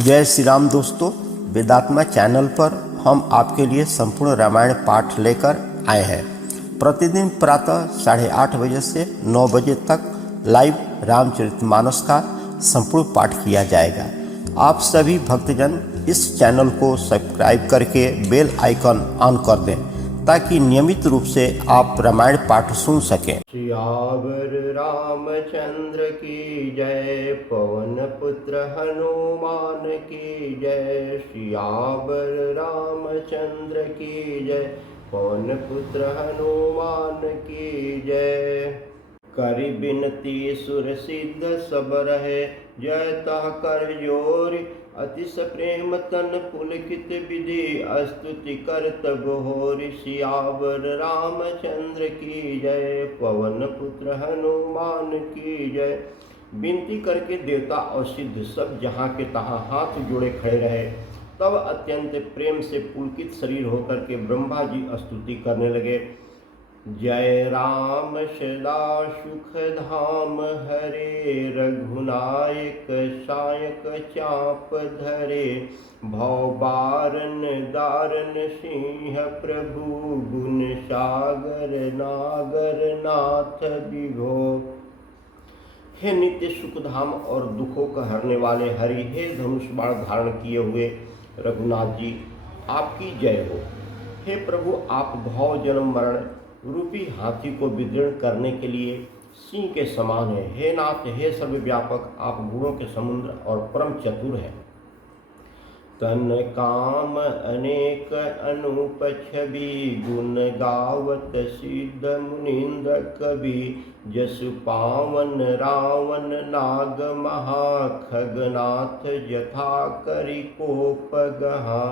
जय श्री राम दोस्तों, वेदात्मा चैनल पर हम आपके लिए संपूर्ण रामायण पाठ लेकर आए हैं। प्रतिदिन प्रातः 8:30 बजे से 9 बजे तक लाइव रामचरितमानस का संपूर्ण पाठ किया जाएगा। आप सभी भक्तजन इस चैनल को सब्सक्राइब करके बेल आइकन ऑन कर दें ताकि नियमित रूप से आप रामायण पाठ सुन सकें। सियावर रामचंद्र की जय, पवन पुत्र हनुमान की जय। सियावर रामचंद्र की जय, पवन पुत्र हनुमान की जय। करि बिनती सुर सिद्ध सब रहे, जय तह कर जोर अतिश प्रेम तन पुलकित विधि, स्तुति करतब होरि। सियावर रामचंद्र की जय, पवन पुत्र हनुमान की जय। विनती करके देवता और सिद्ध सब जहाँ के तहाँ हाथ जोड़े खड़े रहे। तब अत्यंत प्रेम से पुलकित शरीर होकर के ब्रह्मा जी स्तुति करने लगे। जय राम सदा सुख धाम हरे, रघुनायक सायक चाप धरे। भव बारन दारन सिंह प्रभु, गुण सागर नागर नाथ विभो। हे नित्य सुखधाम और दुखों का हरने वाले हरि, हे धनुष बाण धारण किए हुए रघुनाथ जी, आपकी जय हो। हे प्रभु, आप भव जन्म मरण रूपी हाथी को विदीर्ण करने के लिए सिंह के समान है। हे नाथ, हे सर्वव्यापक, आप गुणों के समुद्र और परम चतुर हैं। तन काम अनेक अनूप छवि, गुण गावत सिद्ध मुनीन्द्र कवि। जसु पावन रावण नाग महा, खगनाथ जथा करि कोप गहा।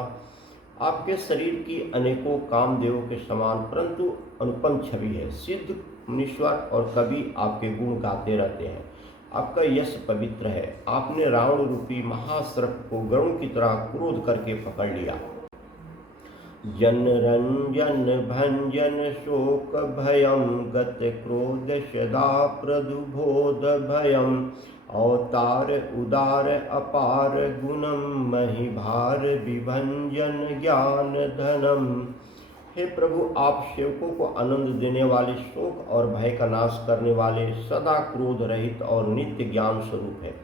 आपके शरीर की अनेकों कामदेवों के समान परंतु अनुपम छवि है। सिद्ध मुनीश्वर और कवि आपके गुण गाते रहते हैं। आपका यश पवित्र है। आपने रावण रूपी महासर्प को गरुड़ की तरह क्रोध करके पकड़ लिया। जन रंजन भंजन शोक भयम, गत क्रोध सदा प्रदुबोध भयम। अवतार उदार अपार गुणम, मही भार विभंजन ज्ञान धनम। हे प्रभु, आप सेवकों को आनंद देने वाले, शोक और भय का नाश करने वाले, सदा क्रोध रहित और नित्य ज्ञान स्वरूप है।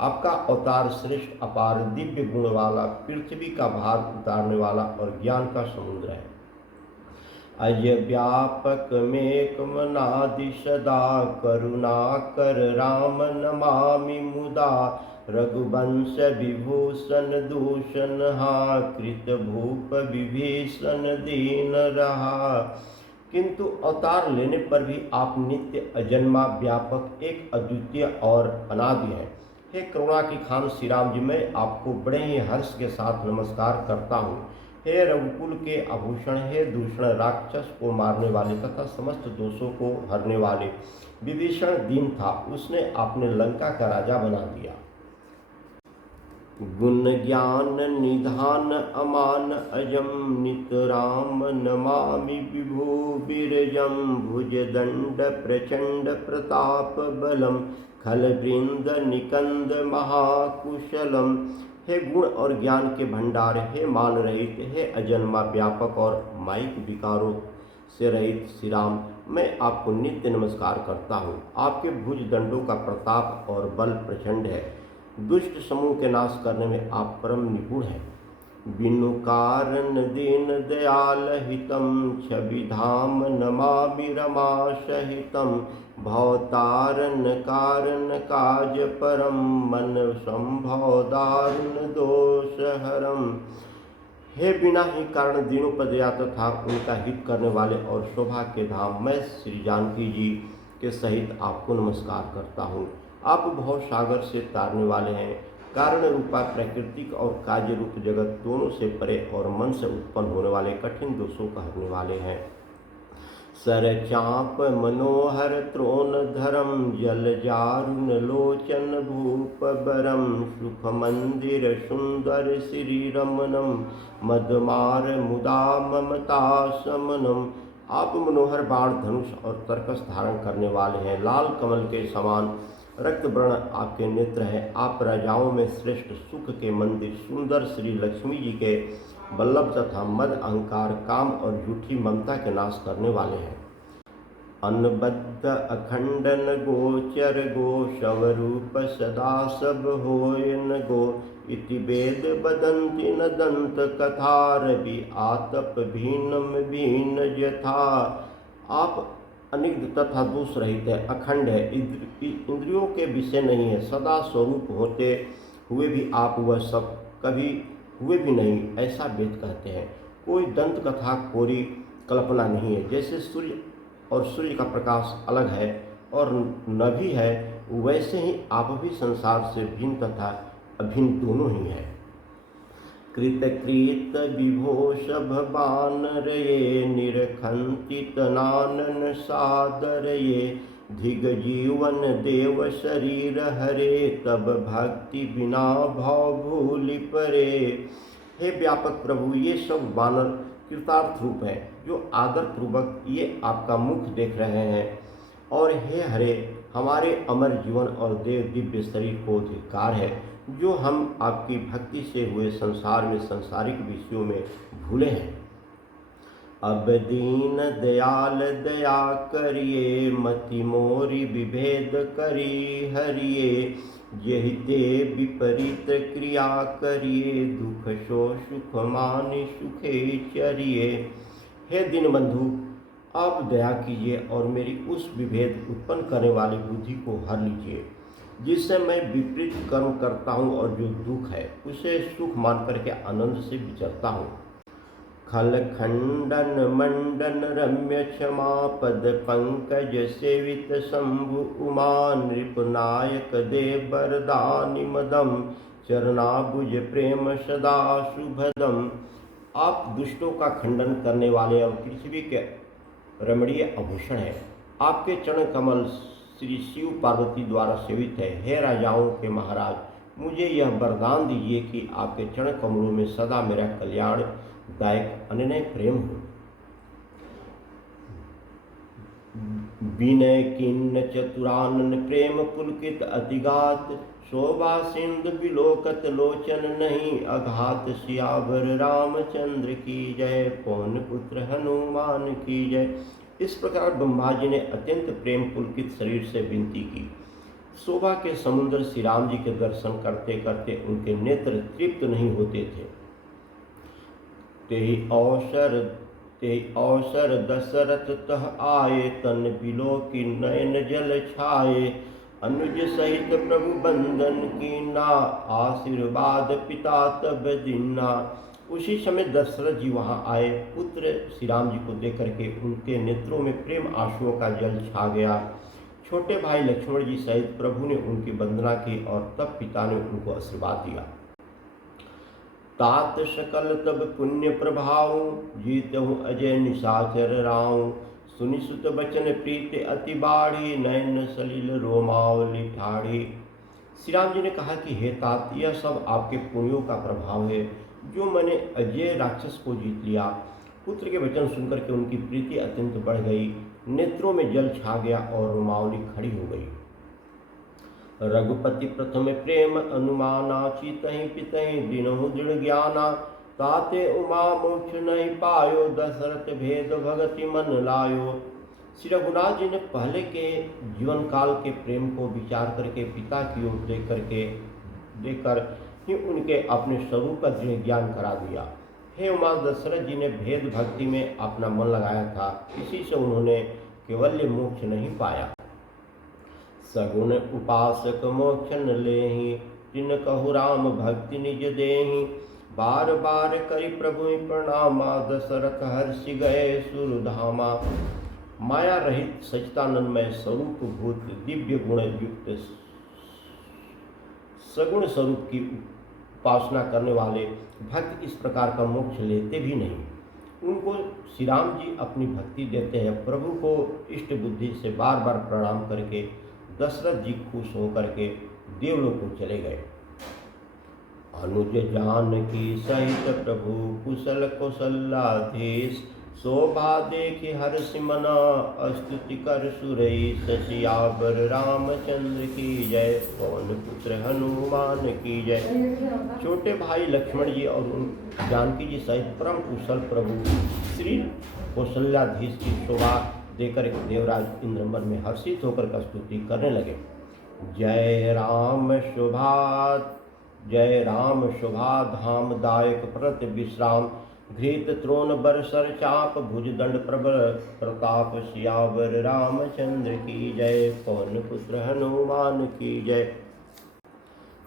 आपका अवतार श्रेष्ठ अपार दिव्य गुण वाला, पृथ्वी का भार उतारने वाला और ज्ञान का समुद्र है। अज व्यापक मेकमनादि सदा, करुणा कर राम नमामि मुदा। रघुवंश विभूषण दूषण हा, कृत भूप विभीषण दीन रहा। किंतु अवतार लेने पर भी आप नित्य अजन्मा व्यापक एक अद्वितीय और अनादि हैं। हे करुणा की खान श्री राम जी, मैं आपको बड़े ही हर्ष के साथ नमस्कार करता हूँ। हे रघुकुल के आभूषण, हे दूषण राक्षस को मारने वाले तथा समस्त दोषों को हरने वाले। विभीषण दीन था, उसने आपने लंका का राजा बना दिया। गुण ज्ञान निधान अमान अजम, नित राम नमामि विभु विरजम। भुज दंड प्रचंड प्रताप बलम, खल वृंद निकंद महाकुशलम। हे गुण और ज्ञान के भंडार, हे मान रहित, हे अजन्मा व्यापक और माइक विकारों से रहित श्री राम, मैं आपको नित्य नमस्कार करता हूँ। आपके भुज दंडों का प्रताप और बल प्रचंड है। दुष्ट समूह के नाश करने में आप परम निपुण हैं। बिनु कारण दीन दयाल हितम, छवि धाम नमामि रमा सहितम। भवतारण कारण काज परम, मन संभव दारुण दोष हरम। हे बिना ही कारण दीनों पर दया तथा उनका हित करने वाले और शोभा के धाम, मैं श्री जानकी जी के सहित आपको नमस्कार करता हूँ। आप भव सागर से तारने वाले हैं। कारण रूपा प्राकृतिक और कार्य रूप जगत दोनों से परे और मन से उत्पन्न होने वाले कठिन दोषों का हरने वाले हैं। सर चाप मनोहर त्रोण धरम, जल जारुन लोचन भूप बरम। सुख मंदिर सुंदर श्री रमनम, मदमार मुदा ममता समनम। आप मनोहर बाण धनुष और तरकस धारण करने वाले हैं। लाल कमल के समान रक्त वर्ण आपके नेत्र हैं। आप राजाओं में श्रेष्ठ, सुख के मंदिर, सुंदर श्री लक्ष्मी जी के वल्लभ तथा मद, अहंकार, काम और झूठी ममता के नाश करने वाले हैं। अनबद्ध अखंडन गोचर गो, शवरूप सदा सब होय न गो। इति वेद बदंति न दंत कथा, रवि आतप भीनम भीन यथा। आप अनिग्ध तथा दोष रहित है, अखंड है, इंद्रियों के विषय नहीं है, सदा स्वरूप होते हुए भी आप वह सब कभी हुए भी नहीं, ऐसा वेद कहते हैं। कोई दंत कथा कोरी कल्पना नहीं है। जैसे सूर्य और सूर्य का प्रकाश अलग है और न भी है, वैसे ही आप भी संसार से भिन्न तथा अभिन्न दोनों ही हैं। कृत विभोषभ बानर ये, निरखंति तनानन सादर ये। धिग जीवन देव शरीर हरे, तब भक्ति बिना भाव भूलि परे। हे व्यापक प्रभु, ये सब बानर कृतार्थ रूप है, जो आदर पूर्वक ये आपका मुख देख रहे हैं। और हे हरे, हमारे अमर जीवन और देव दिव्य शरीर को धिक्कार है, जो हम आपकी भक्ति से हुए संसार में सांसारिक विषयों में भूले हैं। अब दीन दयाल दया करिए, मति मोरी विभेद करी हरिये। यही ते विपरीत क्रिया करिए, दुख सो सुख मानि सुखे चरिए। हे दीनबंधु, अब दया कीजिए और मेरी उस विभेद उत्पन्न करने वाली बुद्धि को हर लीजिए, जिससे मैं विपरीत कर्म करता हूँ और जो दुख है उसे सुख मान करके आनंद से विचरता हूँ। खल खंडन मंडन रम्य क्षमा, पद पंकज सेवित शंभु उमा। नृपनायक दे वरदानि मदम, चरणाबुज प्रेम सदा शुभदम। आप दुष्टों का खंडन करने वाले और पृथ्वी के रमणीय आभूषण है। आपके चरण कमल श्री शिव पार्वती द्वारा सेवित है। हे राजाओं के महाराज, मुझे यह वरदान दीजिए कि आपके चरण कमलों में सदा मेरा कल्याण दायक अनन्य प्रेम हो। विनय किन्न चतुरानन प्रेम पुलकित अतिगात, शोभा सिंधु बिलोकत लोचन नहीं अघात। सियावर रामचंद्र की जय, पवन पुत्र हनुमान की जय। इस प्रकार ब्रह्मा जी ने अत्यंत प्रेम पुलकित शरीर से विनती की। शोभा के समुद्र श्री राम जी के दर्शन करते करते उनके नेत्र तृप्त नहीं होते थे। तेहि अवसर दशरथ तह आए, तन बिलो की नयन जल छाए। अनुज सहित प्रभु बंदन कीना, आशीर्वाद पिता तब दीना। उसी समय दशरथ जी वहाँ आए। पुत्र श्री राम जी को देख करके उनके नेत्रों में प्रेम आंसुओं का जल छा गया। छोटे भाई लक्ष्मण जी सहित प्रभु ने उनकी वंदना की और तब पिता ने उनको आशीर्वाद दिया। तात सकल तब पुण्य प्रभाव, जीतहु अजय निशाचर राव। सुनि सुत बचन प्रीति अति बाढ़ी, नयन सलिल रोमावली ठाढ़ी। श्री राम जी ने कहा कि हे तात, यह सब आपके पुण्यों का प्रभाव है, जो मैंने अजय राक्षस को जीत लिया। पुत्र के वचन सुनकर के उनकी प्रीति अत्यंत बढ़ गई, नेत्रों में जल छा गया और रोमावली खड़ी हो गई। रघुपति प्रथम प्रेम अनुमाना, चितहि पितहि दिनहु दृढ़ ज्ञाना। ताते उमा मोक्ष नहीं पायो, दशरथ भेद भगति मन लायो। श्री रघुनाथ जी ने पहले के जीवन काल के प्रेम को विचार करके पिता की ओर देकर ही उनके अपने स्वरूप का दृढ़ ज्ञान करा दिया। हे उमा, दशरथ जी ने भेद भक्ति में अपना मन लगाया था, इसी से उन्होंने केवल मोक्ष नहीं पाया। सगुण उपासक मोक्ष न लेहि, तिन कहु राम भक्ति निज देहि। बार बार करि प्रभु प्रणामा, दशरथ हर्षि गए सुरधामा। माया रहित सच्चिदानंदमय स्वरूप भूत दिव्य गुण युक्त सगुण स्वरूप की उपासना करने वाले भक्त इस प्रकार का मोक्ष लेते भी नहीं। उनको श्री राम जी अपनी भक्ति देते हैं। प्रभु को इष्ट बुद्धि से बार बार प्रणाम करके दशरथ जी खुश होकर के देवलोक को चले गए। अनुज जानकी सहित प्रभु कुशल कौशल्याधीश, शोभा देखि हर्षि मना, स्तुति कर सुरईस। सियावर रामचंद्र की जय, पवन पुत्र हनुमान की जय। छोटे भाई लक्ष्मण जी और जानकी जी सहित परम कुशल प्रभु श्री कौशल्याधीश की शोभा देकर देवराज इंद्रमन में हर्षित होकर का स्तुति करने लगे। जय राम शोभा धाम दायक प्रत विश्राम, घृत त्रोण बरसर चाप, भुज दंड प्रबल प्रताप। सियावर रामचंद्र की जय, पवन पुत्र हनुमान की जय।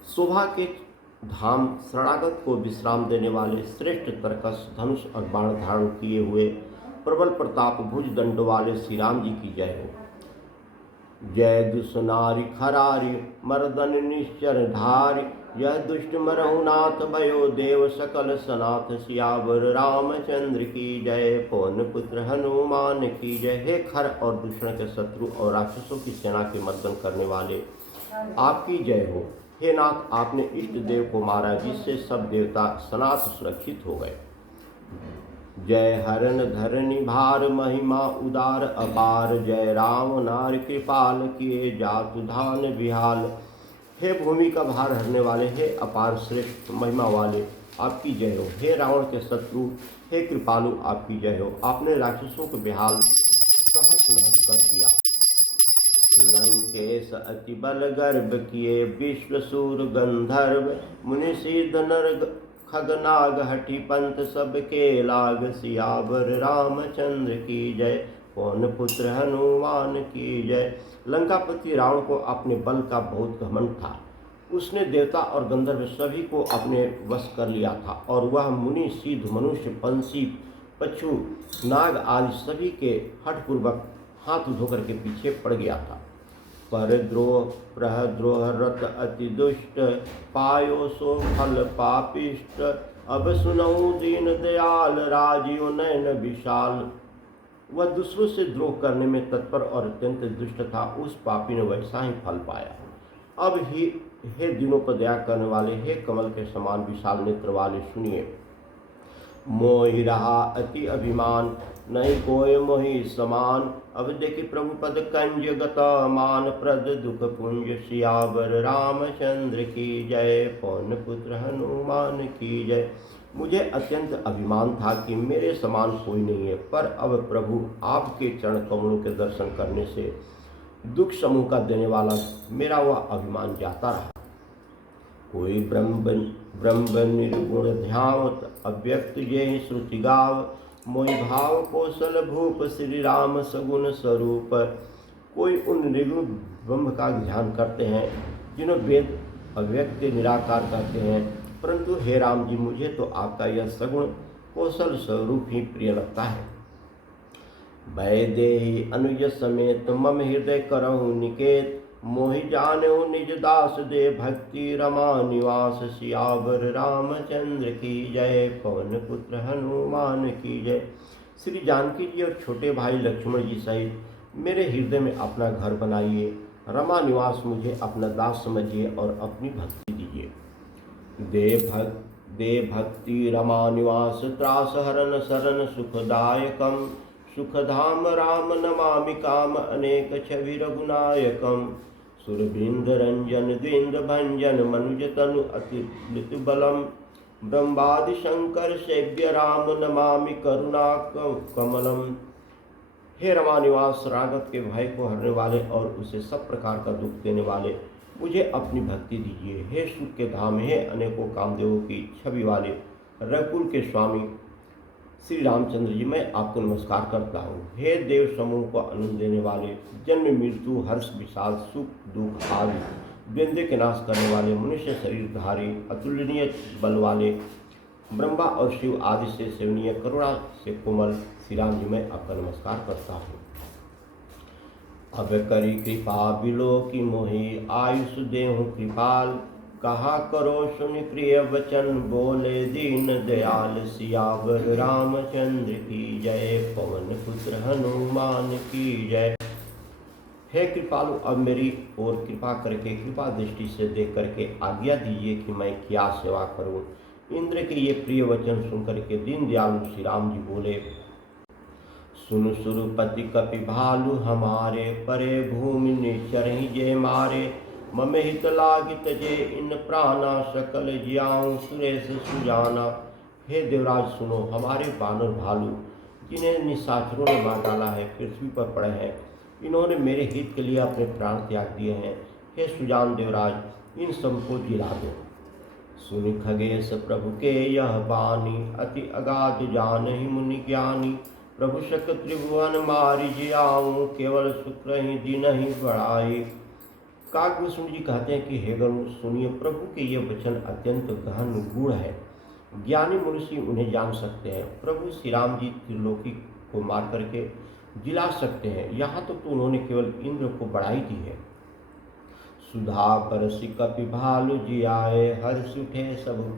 शोभा के धाम शरणागत को विश्राम देने वाले श्रेष्ठ तरकस धनुष और बाण धारण किए हुए प्रबल प्रताप भुज दंड वाले श्री राम जी की जय हो। जय दुष्नारी खरारी मर्दन निश्चर धारी, यह दुष्ट मरहुनाथ भयो देव सकल सनाथ। सियावर रामचंद्र की जय, पवन पुत्र हनुमान की जय। हे खर और दूषण के शत्रु और राक्षसों की सेना के मर्दन करने वाले आपकी जय हो। हे नाथ, आपने इष्ट देव को मारा जिससे सब देवता सनाथ सुरक्षित हो गए। जय हरण धरणी भार महिमा उदार अपार, जय राम नार कृपाल किए जातु धान विहाल। हे भूमि का भार हरने वाले, हे अपार श्रेष्ठ महिमा वाले आपकी जय हो। हे रावण के शत्रु, हे कृपालु आपकी जय हो। आपने राक्षसों को बेहाल तहस नहस कर दिया। लंकेश अति बल गर्भ किए, विश्व सूर गंधर्व, मुनि सिद्ध नर खगनाग हठी पंथ सबके लाग। सियावर रामचंद्र की जय, पवन पुत्र हनुमान की जय। लंकापति रावण को अपने बल का बहुत घमंड था। उसने देवता और गंधर्व सभी को अपने वश कर लिया था और वह मुनि सिद्ध मनुष्य पंछी पशु नाग आदि सभी के हठपूर्वक हाथ धोकर के पीछे पड़ गया था। पर द्रोह प्रद्रोह रत अति दुष्ट, पायो सो फल पापिष्ट। अब सुनऊ दीन दयाल, राजीव नयन विशाल। वह दूसरों से द्रोह करने में तत्पर और अत्यंत दुष्ट था। उस पापी ने वैसा ही फल पाया। अब ही हे दीनों पर दया करने वाले, हे कमल के समान विशाल नेत्र वाले, सुनिए। मोहि रहा अति अभिमान, नहीं कोय मोहि समान। अब देखि प्रभु पद कंज गत, मान प्रद दुख पुंज। सियावर रामचंद्र की जय, पवन पुत्र हनुमान की जय। मुझे अत्यंत अभिमान था कि मेरे समान कोई नहीं है, पर अब प्रभु आपके चरण कमलों के दर्शन करने से दुख समूह का देने वाला मेरा वह अभिमान जाता रहा। कोई ब्रह्म निर्गुण ध्यावत, अव्यक्त जय श्रुति गाव। मोहि भाव कौशल भूप, श्री राम सगुण स्वरूप। कोई उन निर्गुण ब्रह्म का ध्यान करते हैं जिन्हें वेद अव्यक्त के निराकार कहते हैं, परंतु हे राम जी, मुझे तो आपका यह सगुण कौशल स्वरूप ही प्रिय लगता है। वैदेही अनुज समेत मम हृदय करहु निकेत, मोहि जानहु निज दास दे भक्ति रमा निवास। सियावर रामचंद्र की जय, पवन पुत्र हनुमान की जय। श्री जानकी जी और छोटे भाई लक्ष्मण जी सहित मेरे हृदय में अपना घर बनाइए। रमा निवास मुझे अपना दास समझिए और अपनी भक्ति दीजिए। दे भक्ति रमा निवास, त्रास हरण शरण सुखदायकम। सुखधाम राम नमामि काम, अनेक छवि रघुनायकम। सुरबिंद रंजन द्विंद भंजन, मनुज तनु अति बलम। ब्रह्मादि शंकर सेव्य राम, नमामि करुणा कमलम। हे रमा निवास, रागत के भय को हरने वाले और उसे सब प्रकार का दुख देने वाले, मुझे अपनी भक्ति दीजिए। हे सुख के धाम, हे अनेकों कामदेवों की छवि वाले, रघुकुल के स्वामी श्री रामचंद्र जी, मैं आपको नमस्कार करता हूँ। हे देव समूह को आनंद देने वाले, जन्म मृत्यु हर्ष विषाद सुख दुख आदि द्वंद्व के नाश करने वाले, मनुष्य शरीरधारी अतुलनीय बल वाले, ब्रह्मा और शिव आदि से सेवनीय करुणा से कोमल श्री राम जी, मैं आपका नमस्कार करता हूँ। अब करी कृपा बिलो की मोहि, आयुष देहु कृपाल। कहा करो सुन प्रिय वचन, बोले दीन दयाल। सियावर रामचंद्र की जय, पवन पुत्र हनुमान की जय। हे कृपालु, अब मेरी ओर कृपा करके कृपा दृष्टि से देख करके आज्ञा दीजिए कि मैं क्या सेवा करूं। इंद्र के ये प्रिय वचन सुनकर के दीन दयालु श्री राम जी बोले, सुन सुरपति कपि भालु हमारे, परे भूमि निचर ही जे मारे। मम हित लागित जे इन प्राणा, सकल जियाऊं सुरेश सुजाना। हे देवराज सुनो, हमारे बानर भालू जिन्हें निशाचरों ने मार डाला है पृथ्वी पर पड़े हैं, इन्होंने मेरे हित के लिए अपने प्राण त्याग दिए हैं। हे सुजान देवराज, इन सबको जिला दो। सुनि खगेश प्रभु के यह बानी, अति अगाध जानहि मुनि ज्ञानी। प्रभु शक त्रिभुवन मारि जियाऊं, केवल शुक्र ही दिन ही बढ़ाई। काकभूषण जी कहते हैं कि हे गरुड़, सुनिए, प्रभु के ये वचन अत्यंत गहन गूढ़ है, ज्ञानी मनुष्य उन्हें जान सकते हैं। प्रभु श्री राम जी त्रिलोकी को मार करके जिला सकते हैं, यहाँ तक तो उन्होंने केवल इंद्र को बढ़ाई दी है। सुधा बरसी कपि भालु जियाए, हर्ष उठे सब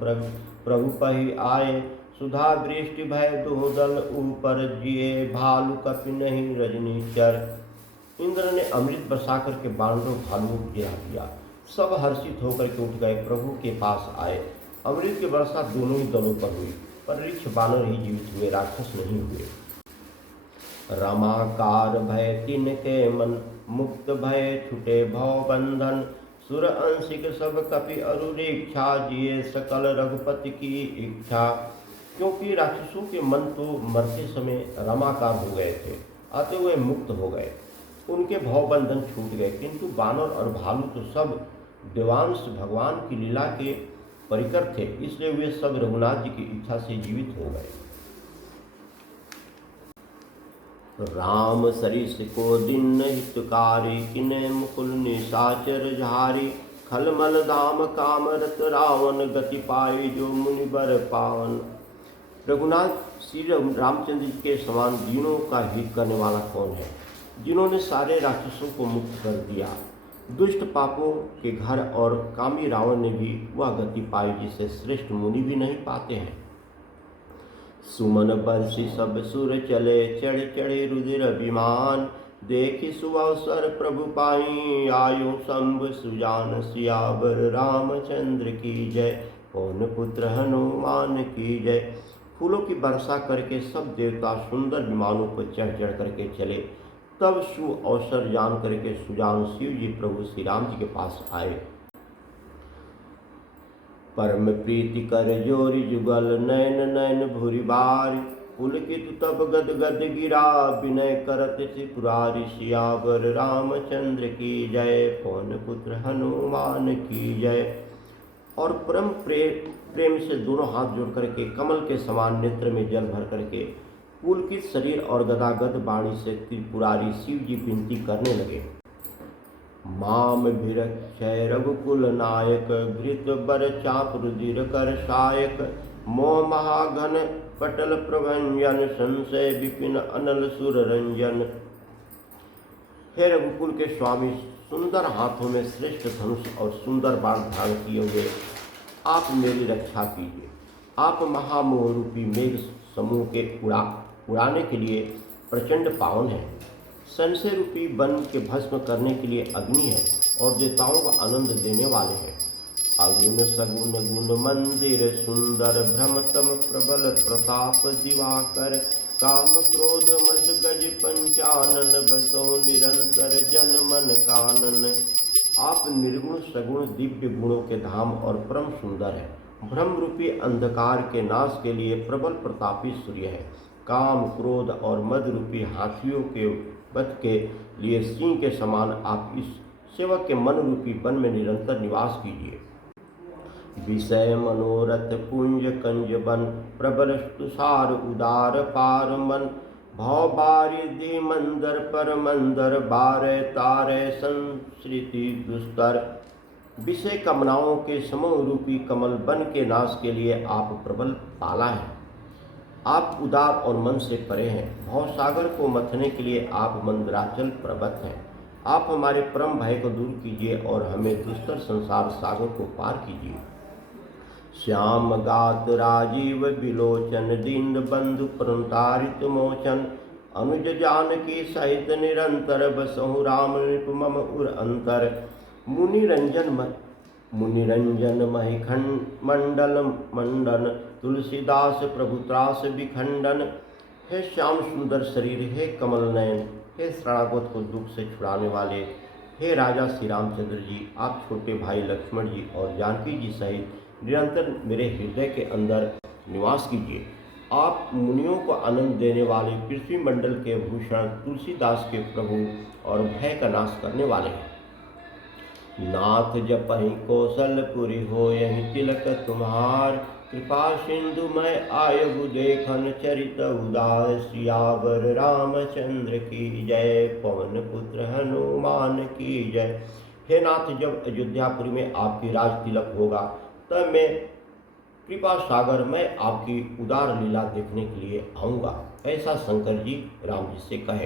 प्रभु पहि आए। सुधा वृष्टि भय दो दल ऊपर, जिए भालु कपि नहीं रजनीचर। इंद्र ने अमृत बरसा करके बानरों भालुओं को गिरा दिया। सब हर्षित होकर के उठ गए, प्रभु के पास आए। अमृत की वर्षा दोनों ही दलों पर हुई, पर ऋक्ष बानर ही जीवित हुए, राक्षस नहीं हुए। रमाकार भय तिनके मन, मुक्त भय छुटे भव बंधन। सुर अंशिक सब कपि अरुरीक्षा, जिए सकल रघुपति की इच्छा। क्योंकि राक्षसों के मन तो मरते समय रमाकार हो गए थे, अतः वे मुक्त हो गए, उनके भवबंधन छूट गए। किंतु बानर और भालू तो सब देवांश भगवान की लीला के परिकर थे, इसलिए वे सब रघुनाथ जी की इच्छा से जीवित हो गए। राम सरिस को दिन हितकारी, किने मुकुल निशाचर झारी। खलमल धाम कामरत रावण, गति पाई जो मुनि बर पावन। रघुनाथ श्री रामचंद्र जी के समान दीनों का हित करने वाला कौन है, जिन्होंने सारे राक्षसों को मुक्त कर दिया। दुष्ट पापों के घर और कामी रावण ने भी वह गति पाई जिसे श्रेष्ठ मुनि भी नहीं पाते हैं। सुमन बरसी सब सुर चले, चढ़ चढ़े रुधिर अभिमान। देखी सुअवसर प्रभु पाई, आयु शंभ सुजान। सियावर रामचंद्र की जय, पवन पुत्र हनुमान की जय। फूलों की वर्षा करके सब देवता सुंदर विमानों पर चढ़ चढ़ करके चले। तब सु अवसर जान करके सुजान शिव जी प्रभु श्री राम जी के पास आए। परम प्रीति कर जोरी जुगल, नैन नैन भूरि बारी। पुलकित तब गद गद गिरा, विनय करत त्रिपुरारी। सियावर रामचंद्र की जय, पवन पुत्र हनुमान की जय। और परम प्रेम से दोनों हाथ जोड़ करके कमल के समान नेत्र में जल भर करके पुलकित शरीर और गदागद वाणी से त्रिपुरारी शिव जी विनती करने लगे। माम भिरक्षय रघुकुल नायक, घृत बर चाप रुधिर कर सायक। मोह महाघन पटल प्रभंजन, संशय विपिन अनल सुर रंजन। हे रघुकुल के स्वामी, सुंदर हाथों में श्रेष्ठ धनुष और सुंदर बाण धारण किए हुए आप मेरी रक्षा कीजिए। आप महामोह रूपी मेघ समूह के उड़ाने के लिए प्रचंड पावन हैं। संशय रूपी वन के भस्म करने के लिए अग्नि है और देवताओं को आनंद देने वाले हैं। अगुण सगुण गुण मंदिर सुंदर, भ्रमतम प्रबल प्रताप दिवाकर। काम क्रोध मद गज पंचानन, बसो निरंतर जन मन कानन। आप निर्गुण सगुण दिव्य गुणों के धाम और परम सुंदर हैं। भ्रम रूपी अंधकार के नाश के लिए प्रबल प्रतापी सूर्य है। काम क्रोध और मद रूपी हाथियों के वध के लिए सिंह के समान आप इस सेवक के मन रूपी वन में निरंतर निवास कीजिए। विषय मनोरथ पुंज कंज बन, प्रबल तुषार उदार पार मन। भव बारिधि मंदर पर मंदर, बारे तारे संस्कृति दुस्तर। विषय कामनाओं के समूह रूपी कमल वन के नाश के लिए आप प्रबल पाला है। आप उदार और मन से परे हैं। भवसागर को मथने के लिए आप मंदराचल पर्वत हैं। आप हमारे परम भय को दूर कीजिए और हमें दुस्तर संसार सागर को पार कीजिए। श्याम गात राजीव विलोचन, दीन बंधु प्रतारित मोचन। अनुज जानकी सहित निरंतर, बसहु राम नृप मम उर अंतर। मुनिरंजन महिखंड मंडल मंडन, तुलसीदास प्रभु त्रास विखंडन। हे श्याम सुंदर शरीर, हे कमल नयन, हे शरणागत को दुख से छुड़ाने वाले, हे राजा श्री रामचंद्र जी, आप छोटे भाई लक्ष्मण जी और जानकी जी सहित निरंतर मेरे हृदय के अंदर निवास कीजिए। आप मुनियों को आनंद देने वाले, पृथ्वी मंडल के भूषण, तुलसीदास के प्रभु और भय का नाश करने वाले हैं। नाथ जपहि कौशलपुरी हो यही तिलक तुम्हार, कृपा सिंधु मैं आयु देखन चरित उदार, सियावर रामचंद्र की जय, पवन पुत्र हनुमान की जय। हे नाथ, जब अयोध्यापुरी में आपकी राज तिलक होगा तब मैं कृपा सागर मैं आपकी उदार लीला देखने के लिए आऊँगा, ऐसा शंकर जी राम जी से कहे।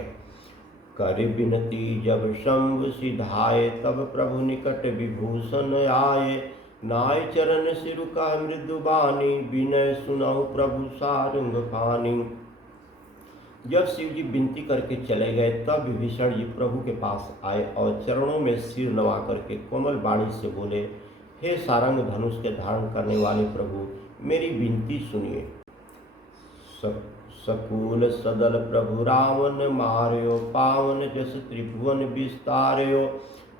कर बिनती जब शंभु सिधाए, तब प्रभु निकट विभूषण आए, नाय चरण सिरु का मृदु बानी, विनय सुनहु प्रभु सारंग पानी। जब शिव जी विनती करके चले गए तब विभीषण जी प्रभु के पास आए और चरणों में सिर नवा करके कोमल वाणी से बोले, हे सारंग धनुष के धारण करने वाले प्रभु, मेरी विनती सुनिए। सकूल सदल प्रभु रावण मार्यो, पावन जस त्रिभुवन विस्तार्यो,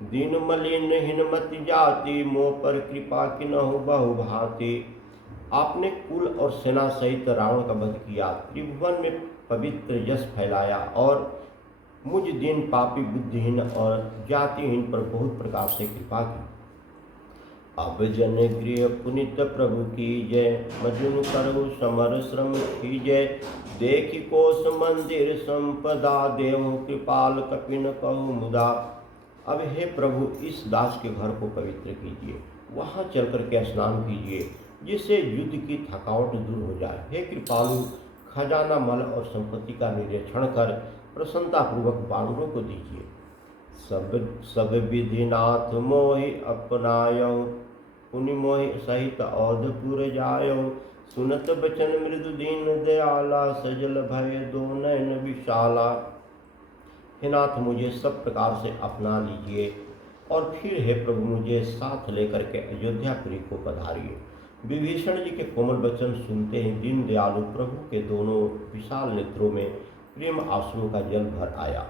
दीन मलिन हिनमति जाति, मोह पर कृपा किन्हु बहु भांति। आपने कुल और सेना सहित रावण का वध किया, त्रिभुवन में पवित्र यश फैलाया और मुझ दीन पापी बुद्धिहीन और जातिहीन पर बहुत प्रकार से कृपा की। अब जन गृह पुनित प्रभु की जय, मजनु करहु समर श्रम कीजय, देखि कोस मंदिर संपदा, देहु कृपाल कपिन कहु मुदा। अब हे प्रभु, इस दास के घर को पवित्र कीजिए, वहाँ चल कर के स्नान कीजिए, जिससे युद्ध की थकावट दूर हो जाए। हे कृपालु, खजाना मल और संपत्ति का निरीक्षण कर प्रसन्नतापूर्वक बानरों को दीजिए। सब विधिनाथ मोहि अपनायो, पुनि मोहि सहित औधपुर जायो, सुनत बचन मृदु दीन दयाला, सजल भय दो नयन विशाला। हे नाथ, मुझे सब प्रकार से अपना लीजिए और फिर हे प्रभु मुझे साथ लेकर के अयोध्यापुरी को पधारिए। विभीषण जी के कोमल वचन सुनते ही दीन दयालु प्रभु के दोनों विशाल नेत्रों में प्रेम आंसुओं का जल भर आया।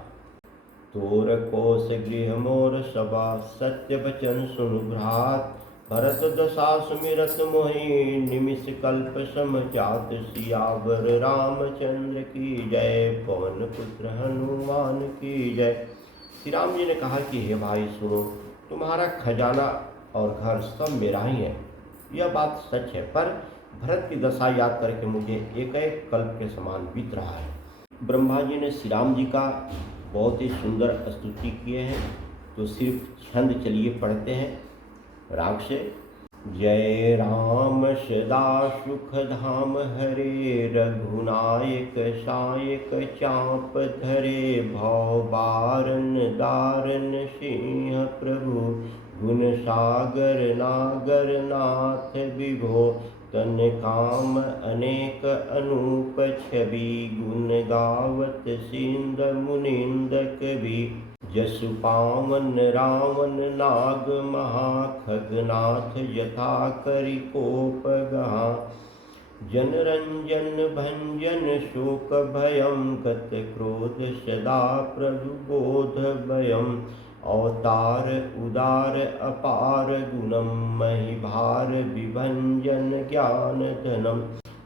तोर कोस गृह मोर सभा, सत्य वचन सुनु भ्रात, भरत दशा सुमिरत मोहि, निमिष कल्प समझात, सियावर रामचंद्र की जय, पवन पुत्र हनुमान की जय। श्री राम जी ने कहा कि हे भाई सुनो, तुम्हारा खजाना और घर सब मेरा ही है। यह बात सच है, पर भरत की दशा याद करके मुझे एक एक कल्प के समान बीत रहा है। ब्रह्मा जी ने श्री राम जी का बहुत ही सुंदर स्तुति किए हैं, तो सिर्फ छंद चलिए पढ़ते हैं राग से। जय राम सदा सुख धाम हरे, रघुनायक सायक चाप धरे, भव बारन दारन सिंह प्रभु, गुण सागर नागर नाथ विभो, तन काम अनेक अनूप छवि, गुण गावत सिंध मुनिंद कवि, जसु पावन रावण नाग महा, खगनाथ यथा करि कोप गहा, जन रंजन भंजन शोक भयम, गत क्रोध सदा प्रभु बोध भयम, अवतार उदार अपार गुणम, महि भार विभंजन ज्ञान धनम,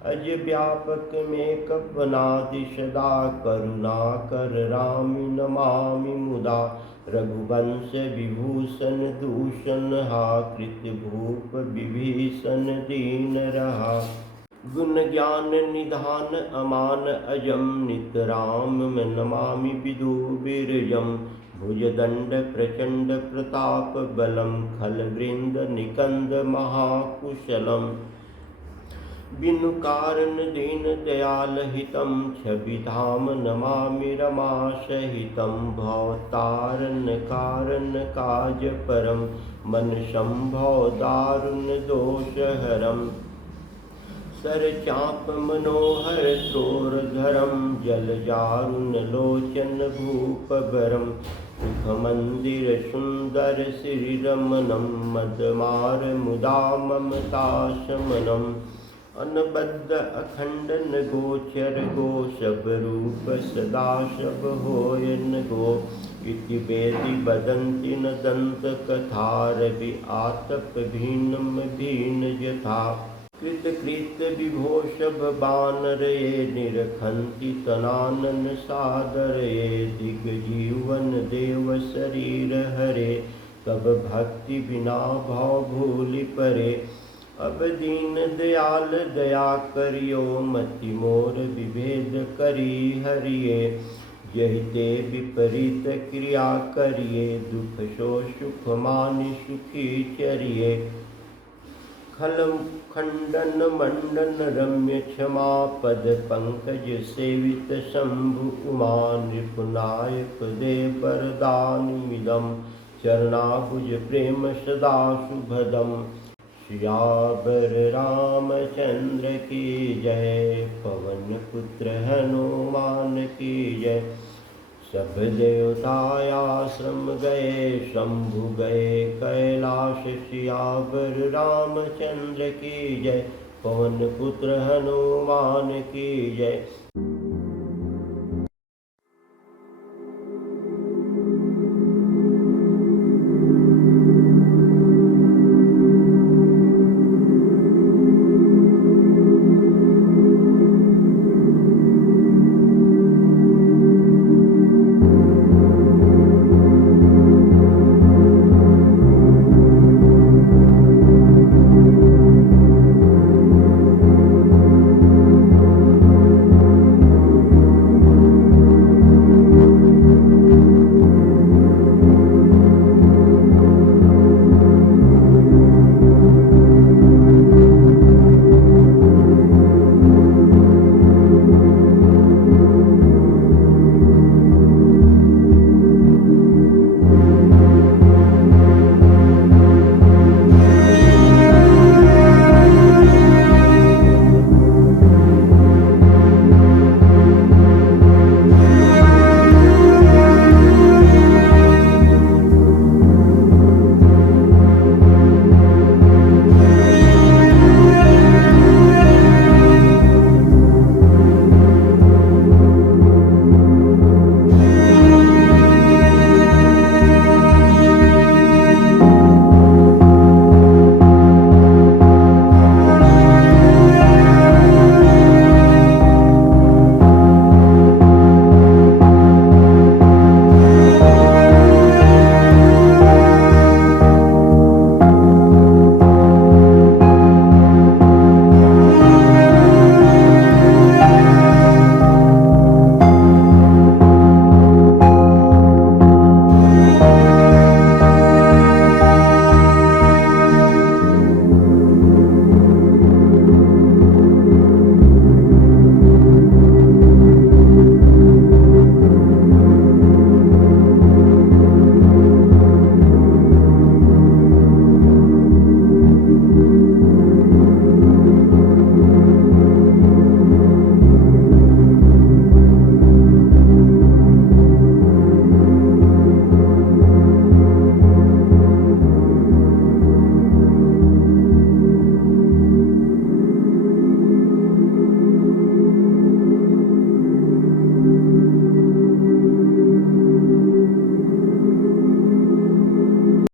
अज व्यापक में कपनादि सदा, करुणा कर रामि नमामि मुदा, रघुवंश विभूषण दूषण हा, कृत भूप विभीषण दीन रहा, गुण ज्ञान निधान अमान अजम, नित राम में नमामि विदु बीरजम, भुजदंड प्रचंड प्रताप बलम, खल वृंद निकंद महाकुशलम, बिनु कारण दीन दयाल हितम, छवि धाम नमामि रमा सहितम, भवतारण कारण काज परम, मन संभव दारुण दोष हरम, सर चाप मनोहर त्रोर धरम, जल जारुण लोचन भूप बरम, सुख मंदिर सुंदर श्री रमनम, मदमार मुदा ममता शमनम, अनबद्ध अखंडन गोचर गो, सब रूप सदा सब होयन गो। इति वेदि वदन्ति न दंत कथारवि, आतप भीनम भीन यथा। कृत कृत विभोषभ बानर ये, निरखन्ति तनानन सादर ये। दिग्जीवन देव शरीर हरे, तब भक्ति बिना भाव भूलि परे। अब दीन दयाल दया करियो, मति मोर विभेद करी हरिये। यही ते विपरीत क्रिया करिए, दुख सो सुख मानि सुखी चरिए। खलम खंडन मंडन रम्य क्षमा पद, पंकज सेवित शंभु उमा। नृपनायक दे वरदानमिदं, चरणाबुज प्रेम सदा शुभदम। सियावर रामचंद्र की जय, पवन पुत्र हनुमान की जय। सब देवताया श्रम गए, शंभु गए कैलाश। सियावर रामचंद्र की जय, पवन पुत्र हनुमान की जय।